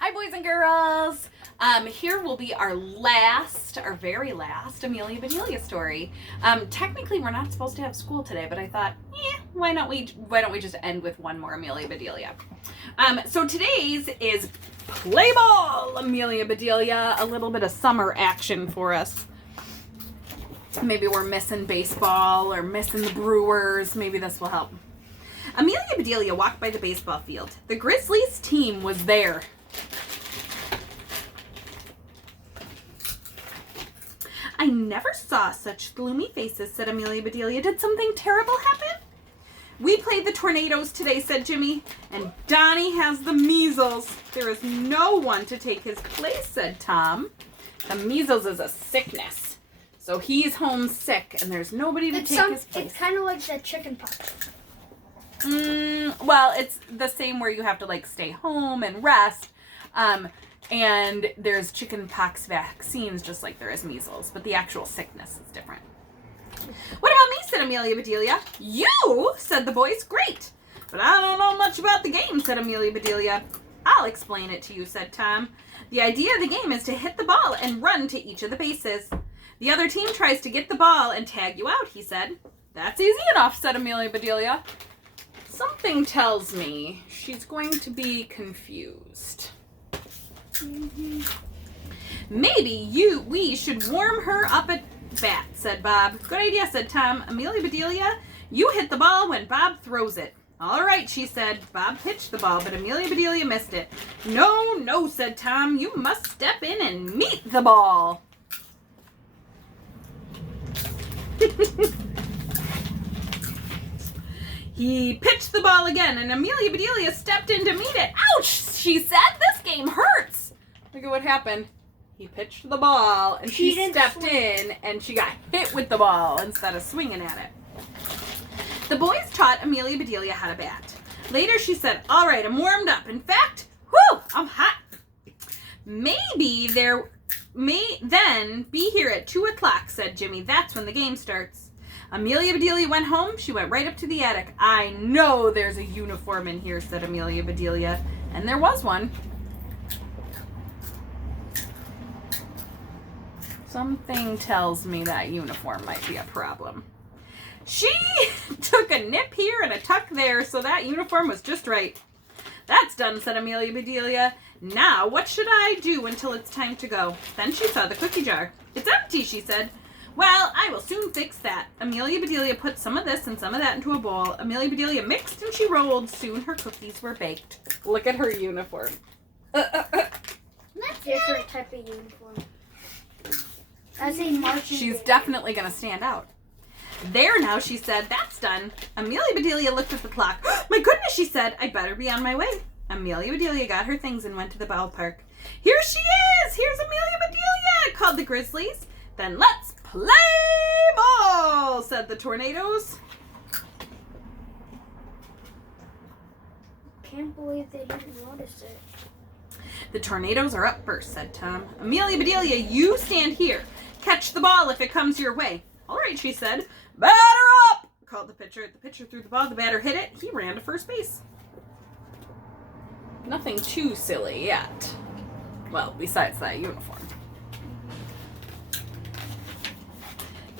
Hi, boys and girls. Here will be our very last Amelia Bedelia story. Technically, we're not supposed to have school today, but I thought, why don't we just end with one more Amelia Bedelia? So today's is Play Ball, Amelia Bedelia. A little bit of summer action for us. Maybe we're missing baseball or missing the Brewers. Maybe this will help. Amelia Bedelia walked by the baseball field. The Grizzlies team was there. I never saw such gloomy faces, said Amelia Bedelia. Did something terrible happen? We played the Tornadoes today, said Jimmy, and Donnie has the measles. There is no one to take his place, said Tom. The measles is a sickness, so he's homesick, and there's nobody to take his place. It's kind of like the chicken pox. Well, it's the same where you have to stay home and rest. And there's chicken pox vaccines just like there is measles, but the actual sickness is different. What about me, said Amelia Bedelia. You, said the boys. Great. But I don't know much about the game, said Amelia Bedelia. I'll explain it to you, said Tom. The idea of the game is to hit the ball and run to each of the bases. The other team tries to get the ball and tag you out, he said. That's easy enough, said Amelia Bedelia. Something tells me she's going to be confused. Maybe we should warm her up at bat, said Bob. Good idea, said Tom. Amelia Bedelia, you hit the ball when Bob throws it. All right, she said. Bob pitched the ball, but Amelia Bedelia missed it. No, said Tom. You must step in and meet the ball. He pitched the ball again, and Amelia Bedelia stepped in to meet it. Ouch, she said. This game hurts. Look at what happened. He pitched the ball, and she stepped in, and she got hit with the ball instead of swinging at it. The boys taught Amelia Bedelia how to bat. Later, she said, all right, I'm warmed up. In fact, I'm hot. Maybe there may then be here at 2 o'clock, said Jimmy. That's when the game starts. Amelia Bedelia went home. She went right up to the attic. I know there's a uniform in here, said Amelia Bedelia. And there was one. Something tells me that uniform might be a problem. She took a nip here and a tuck there, so that uniform was just right. That's done, said Amelia Bedelia. Now, what should I do until it's time to go? Then she saw the cookie jar. It's empty, she said. Well, I will soon fix that. Amelia Bedelia put some of this and some of that into a bowl. Amelia Bedelia mixed and she rolled. Soon her cookies were baked. Look at her uniform. Different type of uniform. As a marching She's band. definitely going to stand out. There now, she said. That's done. Amelia Bedelia looked at the clock. My goodness, she said. I'd better be on my way. Amelia Bedelia got her things and went to the ballpark. Here she is! Here's Amelia Bedelia! Called the Grizzlies. Then let's play ball, said the Tornadoes. Can't believe they didn't notice it. The Tornadoes are up first, said Tom. Amelia Bedelia, you stand here. Catch the ball if it comes your way. All right, she said. Batter up, called the pitcher. The pitcher threw the ball. The batter hit it. He ran to first base. Nothing too silly yet. Well, besides that uniform.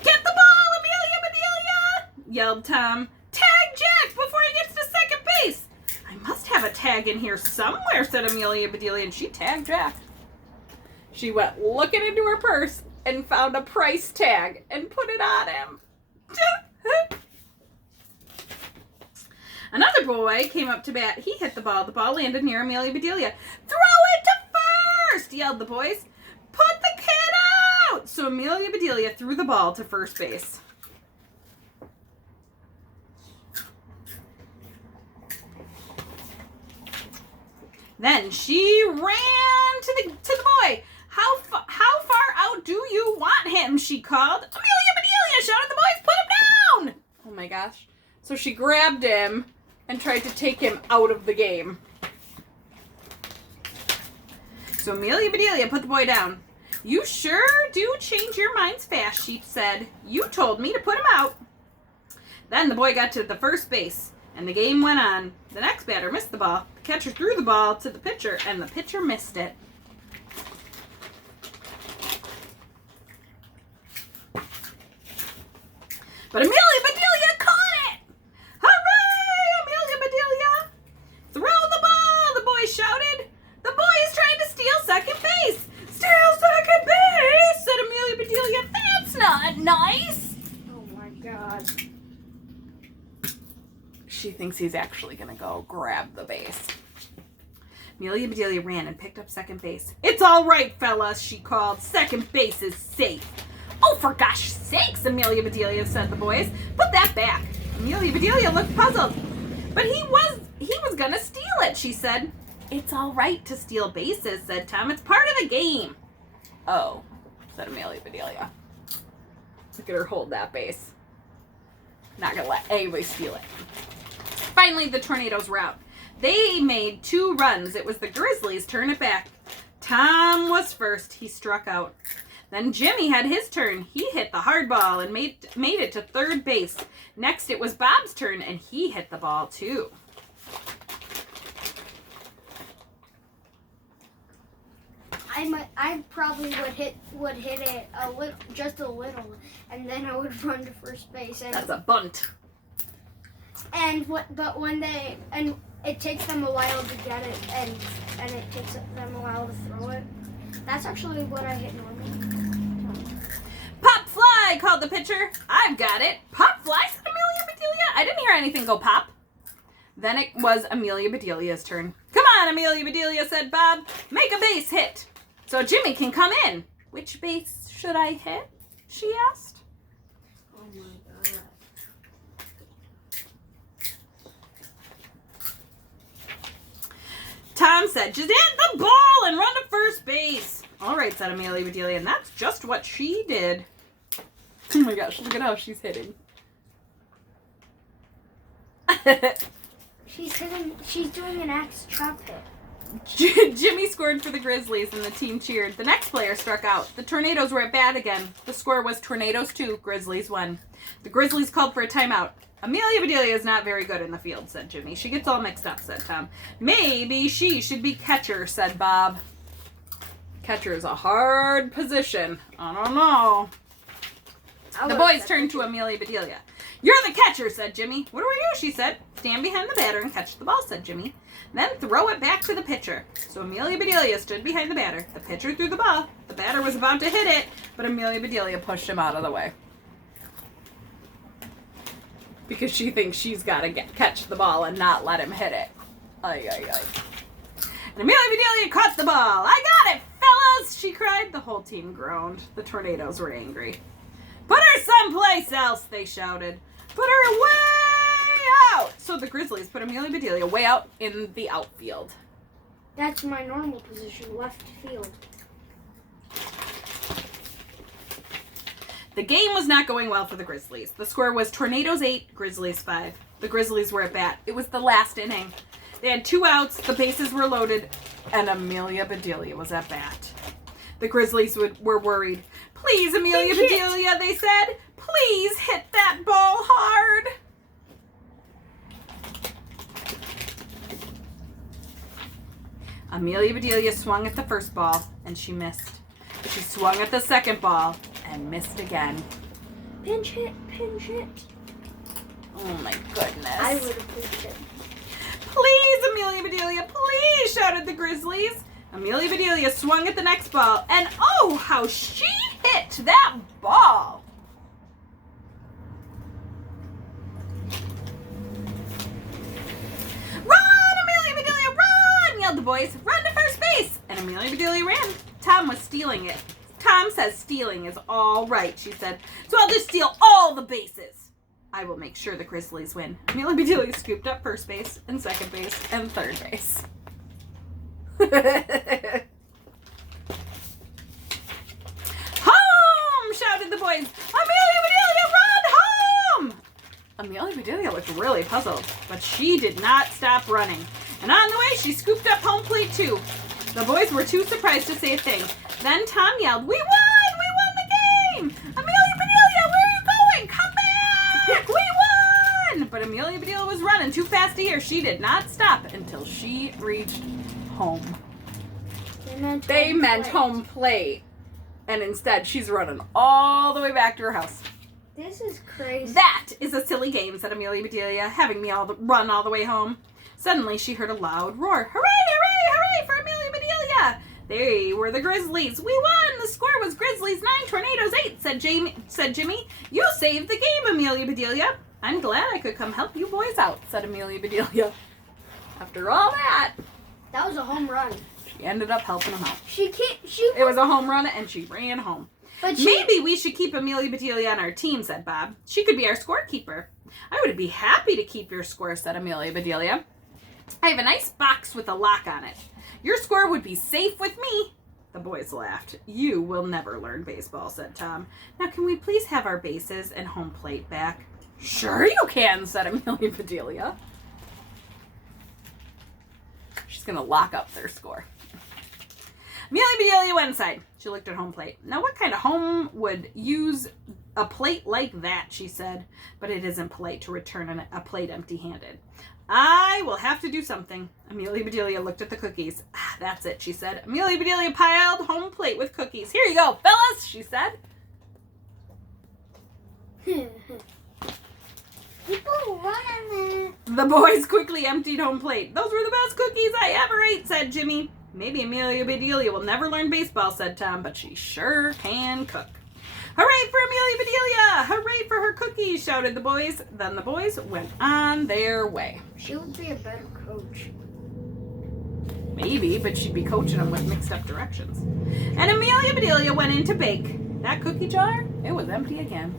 Get the ball, Amelia Bedelia, yelled Tom. Tag Jack before he gets to second base. I must have a tag in here somewhere, said Amelia Bedelia, and she tagged Jack. She went looking into her purse and found a price tag and put it on him. Another boy came up to bat. He hit the ball. The ball landed near Amelia Bedelia. Throw it to first, yelled the boys. Put the kid out! So Amelia Bedelia threw the ball to first base. Then she ran to the boy. How far out do you want him? She called. Amelia Bedelia, shouted the boys. Put him down! Oh my gosh. So she grabbed him and tried to take him out of the game. So Amelia Bedelia put the boy down. You sure do change your minds fast, she said. You told me to put him out. Then the boy got to the first base, and the game went on. The next batter missed the ball. The catcher threw the ball to the pitcher, and the pitcher missed it. But Amelia Bedelia caught it! Hooray, Amelia Bedelia! Throw the ball, the boys shouted. The boy is trying to steal second base. Steal second base, said Amelia Bedelia. That's not nice. Oh my God. She thinks he's actually going to go grab the base. Amelia Bedelia ran and picked up second base. It's all right, fellas, she called. Second base is safe. Oh, for gosh sakes, Amelia Bedelia, said the boys. Put that back. Amelia Bedelia looked puzzled. But he was going to steal it, she said. It's all right to steal bases, said Tom. It's part of the game. Oh, said Amelia Bedelia. Look at her hold that base. Not going to let anybody steal it. Finally, the Tornadoes were out. They made 2 runs. It was the Grizzlies' turn it back. Tom was first. He struck out. Then Jimmy had his turn. He hit the hard ball and made it to third base. Next, it was Bob's turn, and he hit the ball too. I probably would hit it just a little, and then I would run to first base. And That's a bunt. But when it takes them a while to get it, and it takes them a while to throw it. That's actually what I hit normally. Pop fly, called the pitcher. I've got it. Pop fly, said Amelia Bedelia. I didn't hear anything go pop. Then it was Amelia Bedelia's turn. Come on, Amelia Bedelia, said Bob. Make a base hit so Jimmy can come in. Which base should I hit? She asked. Oh my God. Tom said, just hit the ball and run to first base. All right, said Amelia Bedelia, and that's just what she did. Oh my gosh, look at how she's hitting. She's doing an axe chop hit. Jimmy scored for the Grizzlies and the team cheered. The next player struck out. The Tornadoes were at bat again. The score was Tornadoes 2, Grizzlies 1. The Grizzlies called for a timeout. Amelia Bedelia is not very good in the field, said Jimmy. She gets all mixed up, said Tom. Maybe she should be catcher, said Bob. Catcher is a hard position. I don't know. The boys turned to Amelia Bedelia. You're the catcher, said Jimmy. What do we do? She said. Stand behind the batter and catch the ball, said Jimmy. Then throw it back to the pitcher. So Amelia Bedelia stood behind the batter. The pitcher threw the ball. The batter was about to hit it, but Amelia Bedelia pushed him out of the way. Because she thinks she's got to catch the ball and not let him hit it. Ay, ay, ay. And Amelia Bedelia caught the ball. I got it, fellas, she cried. The whole team groaned. The Tornadoes were angry. Put her someplace else, they shouted. Put her way out. So the Grizzlies put Amelia Bedelia way out in the outfield. That's my normal position, left field. The game was not going well for the Grizzlies. The score was Tornadoes 8, Grizzlies 5. The Grizzlies were at bat. It was the last inning. They had 2 outs, the bases were loaded, and Amelia Bedelia was at bat. The Grizzlies were worried. Please, Amelia Bedelia, they said. Please hit that ball hard. Amelia Bedelia swung at the first ball, and she missed. She swung at the second ball, and missed again. Pinch hit, pinch hit. Oh my goodness. I would have pinched it. Please, Amelia Bedelia, please, shouted the Grizzlies. Amelia Bedelia swung at the next ball, and oh, how she hit that ball. Run, Amelia Bedelia, run, yelled the boys. Run to first base. And Amelia Bedelia ran. Tom was stealing it. Tom says stealing is all right, she said. So I'll just steal all the bases. I will make sure the Grizzlies win. Amelia Bedelia scooped up first base and second base and third base. Home! Shouted the boys. Amelia Bedelia, run home! Amelia Bedelia looked really puzzled, but she did not stop running. And on the way, she scooped up home plate too. The boys were too surprised to say a thing. Then Tom yelled, "We won! We won the game! Amelia Bedelia, where are you going? Come back! We won!" but Amelia Bedelia was running too fast to hear. She did not stop until she reached home. They meant home plate. And instead, she's running all the way back to her house. This is crazy. That is a silly game, said Amelia Bedelia, having me run all the way home. Suddenly, she heard a loud roar. Hooray, hooray, hooray for Amelia Bedelia! They were the Grizzlies. We won! The score was Grizzlies 9, Tornadoes 8, said Jimmy. You saved the game, Amelia Bedelia. I'm glad I could come help you boys out, said Amelia Bedelia. After all that, that was a home run. She ended up helping them out. It was a home run, and she ran home. Maybe we should keep Amelia Bedelia on our team, said Bob. She could be our scorekeeper. I would be happy to keep your score, said Amelia Bedelia. I have a nice box with a lock on it. Your score would be safe with me. The boys laughed. You will never learn baseball, said Tom. Now, can we please have our bases and home plate back? Sure you can, said Amelia Bedelia. She's going to lock up their score. Amelia Bedelia went inside. She looked at home plate. Now, what kind of home would use a plate like that, she said. But it isn't polite to return a plate empty-handed. I will have to do something. Amelia Bedelia looked at the cookies. That's it, she said. Amelia Bedelia piled home plate with cookies. Here you go, fellas, she said. People run on it. The boys quickly emptied home plate. Those were the best cookies I ever ate, said Jimmy. Maybe Amelia Bedelia will never learn baseball, said Tom, but she sure can cook. Hooray for Amelia Bedelia! Hooray for her cookies, shouted the boys. Then the boys went on their way. She would be a better coach. Maybe, but she'd be coaching them with mixed up directions. And Amelia Bedelia went in to bake. That cookie jar, it was empty again.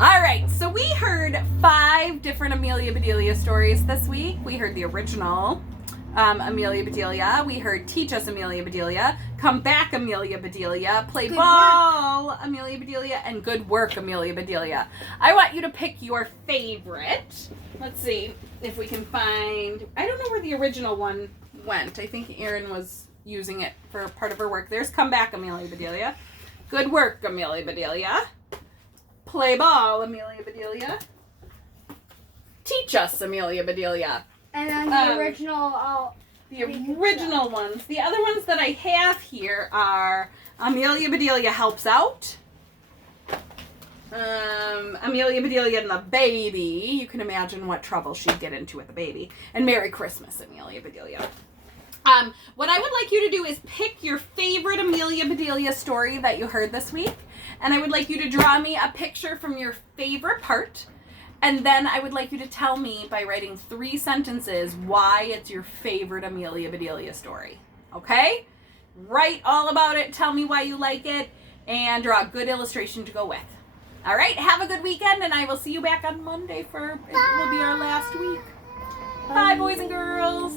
All right, so we heard 5 different Amelia Bedelia stories this week. We heard the original Amelia Bedelia. We heard Teach Us Amelia Bedelia, Come Back Amelia Bedelia, Play Good Ball work. Amelia Bedelia, and Good Work Amelia Bedelia. I want you to pick your favorite. Let's see if we can find, I don't know where the original one went. I think Erin was using it for part of her work. There's Come Back Amelia Bedelia, Good Work Amelia Bedelia, Play Ball Amelia Bedelia, Teach Us Amelia Bedelia. And then the original, ones. The other ones that I have here are Amelia Bedelia Helps Out, Amelia Bedelia and the Baby. You can imagine what trouble she'd get into with the baby. And Merry Christmas, Amelia Bedelia. What I would like you to do is pick your favorite Amelia Bedelia story that you heard this week. And I would like you to draw me a picture from your favorite part. And then I would like you to tell me by writing 3 sentences why it's your favorite Amelia Bedelia story. Okay? Write all about it. Tell me why you like it. And draw a good illustration to go with. All right? Have a good weekend. And I will see you back on Monday it will be our last week. Bye, boys and girls.